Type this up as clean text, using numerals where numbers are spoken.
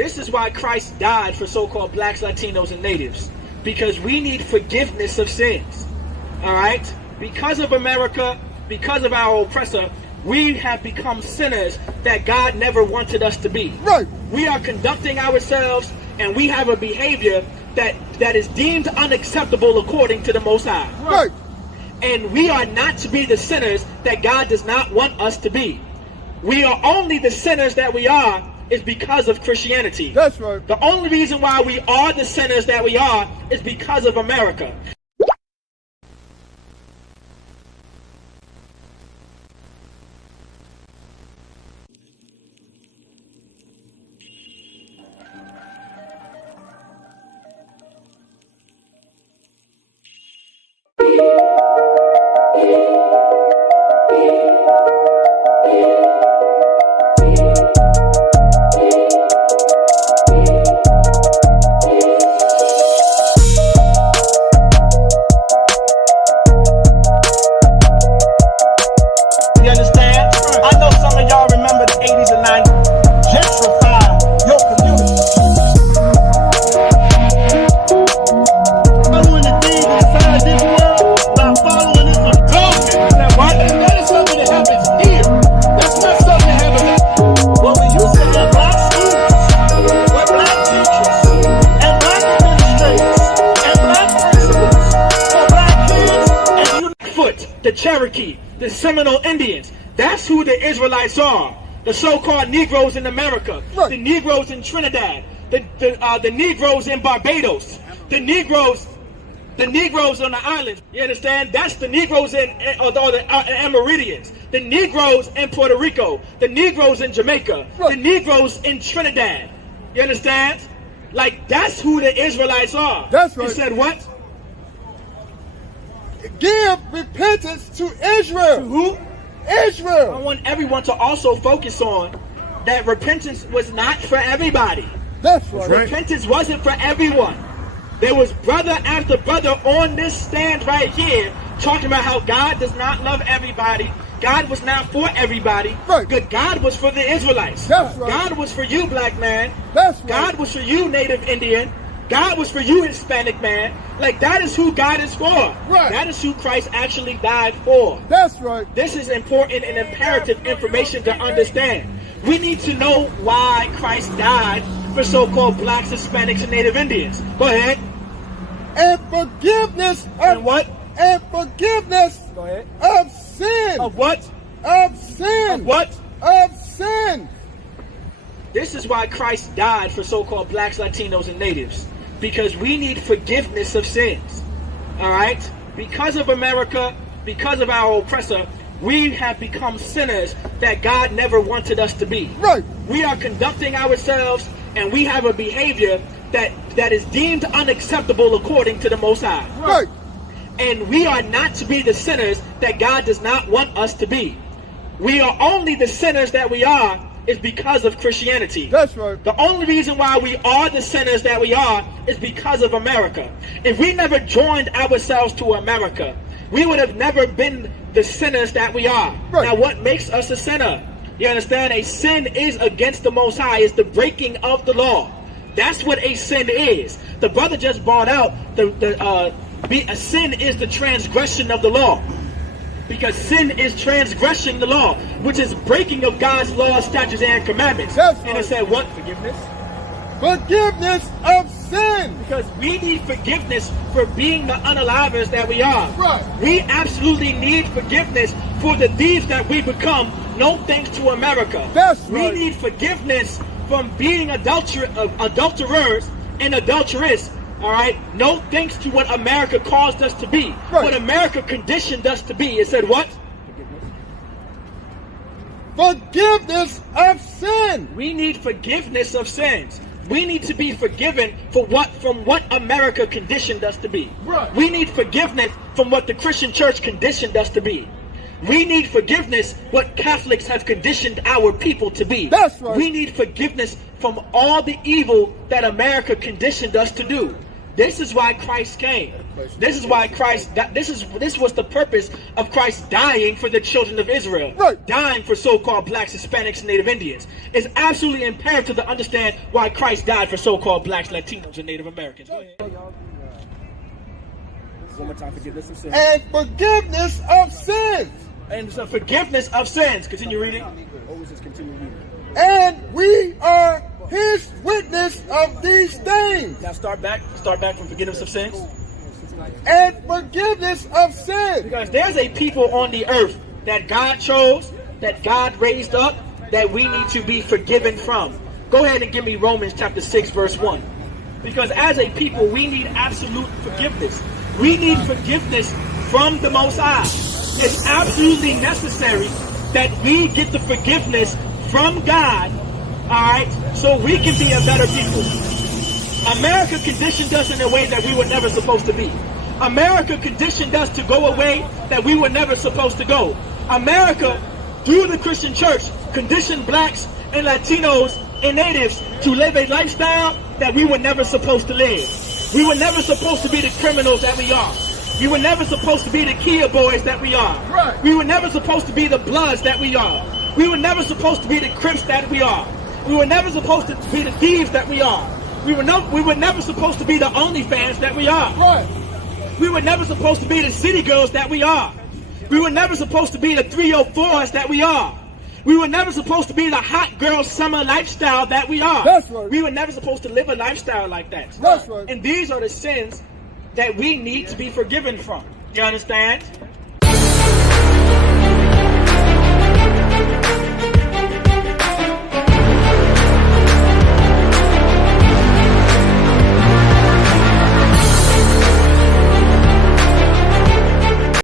This is why Christ died for so-called blacks, Latinos, and natives. Because we need forgiveness of sins. All right? Because of America, because of our oppressor, we have become sinners that God never wanted us to be. Right. We are conducting ourselves and we have a behavior that is deemed unacceptable according to the Most High. Right. And we are not to be the sinners that God does not want us to be. We are only the sinners that we are is because of Christianity. That's right. The only reason why we are the sinners that we are is because of America. The Cherokee, the Seminole Indians, that's who the Israelites are. The so-called Negroes in America, right. The Negroes in Trinidad, the Negroes in Barbados, the Negroes on the islands. You understand? That's the Negroes in the Amerindians, the Negroes in Puerto Rico, the Negroes in Jamaica, right. The Negroes in Trinidad. You understand? Like, that's who the Israelites are. That's right. He said what? Give repentance to Israel. To who? Israel. I want everyone to also focus on that repentance was not for everybody. That's right. Repentance wasn't for everyone. There was brother after brother on this stand right here talking about how God does not love everybody. God was not for everybody. Right. Good. God was for the Israelites. That's right. God was for you, black man. That's right. God was for you, Native Indian. God was for you, Hispanic man. Like, that is who God is for. Right. That is who Christ actually died for. That's right. This is important and imperative information to understand. We need to know why Christ died for so-called blacks, Hispanics, and Native Indians. Go ahead. And forgiveness of And what? And forgiveness Go ahead. of sin. Of what? Of sin. Of what? Of sin. This is why Christ died for so-called blacks, Latinos, and natives. Because we need forgiveness of sins. All right? Because of America, because of our oppressor, we have become sinners that God never wanted us to be. Right. We are conducting ourselves and we have a behavior that is deemed unacceptable according to the Most High. Right. And we are not to be the sinners that God does not want us to be. We are only the sinners that we are is because of Christianity. That's right. The only reason why we are the sinners that we are is because of America. If we never joined ourselves to America, we would have never been the sinners that we are. Right. Now, what makes us a sinner? You understand? A sin is against the Most High. It's the breaking of the law. That's what a sin is. The brother just brought out a sin is the transgression of the law. Because sin is transgressing the law, which is breaking of God's laws, statutes, and commandments. That's and right. it said what? Forgiveness? Forgiveness of sin. Because we need forgiveness for being the unalivers that we are. Right. We absolutely need forgiveness for the deeds that we become, no thanks to America. That's we right. need forgiveness from being adulterers and adulteress. All right, no thanks to what America caused us to be, right. What America conditioned us to be. It said what? Forgiveness of sin. We need forgiveness of sins. We need to be forgiven from what America conditioned us to be. Right. We need forgiveness from what the Christian church conditioned us to be. We need forgiveness what Catholics have conditioned our people to be. That's right. We need forgiveness from all the evil that America conditioned us to do. This is why Christ came. This is why Christ. This was the purpose of Christ dying for the children of Israel. Right. Dying for so-called blacks, Hispanics, and Native Indians. It's absolutely imperative to understand why Christ died for so-called blacks, Latinos, and Native Americans. Go ahead. One more time, forgiveness of sins. And forgiveness of sins. And so forgiveness of sins. Continue reading. And we are his witness of these things. Now start back from forgiveness of sins. And forgiveness of sins. Because there's a people on the earth that God chose, that God raised up, that we need to be forgiven from. Go ahead and give me Romans chapter 6, verse 1. Because as a people, we need absolute forgiveness. We need forgiveness from the Most High. It's absolutely necessary that we get the forgiveness from God, alright, so we can be a better people. America conditioned us in a way that we were never supposed to be. America conditioned us to go a way that we were never supposed to go. America, through the Christian church, conditioned blacks and Latinos and natives to live a lifestyle that we were never supposed to live. We were never supposed to be the criminals that we are. We were never supposed to be the Kia boys that we are. Right. We were never supposed to be the Bloods that we are. We were never supposed to be the Crips that we are. We were never supposed to be the thieves that we are. We were never supposed to be the OnlyFans that we are. Right. We were never supposed to be the city girls that we are. We were never supposed to be the 304s that we are. We were never supposed to be the hot girl summer lifestyle that we are. That's right. We were never supposed to live a lifestyle like that. That's right. And these are the sins that we need to be forgiven from. You understand?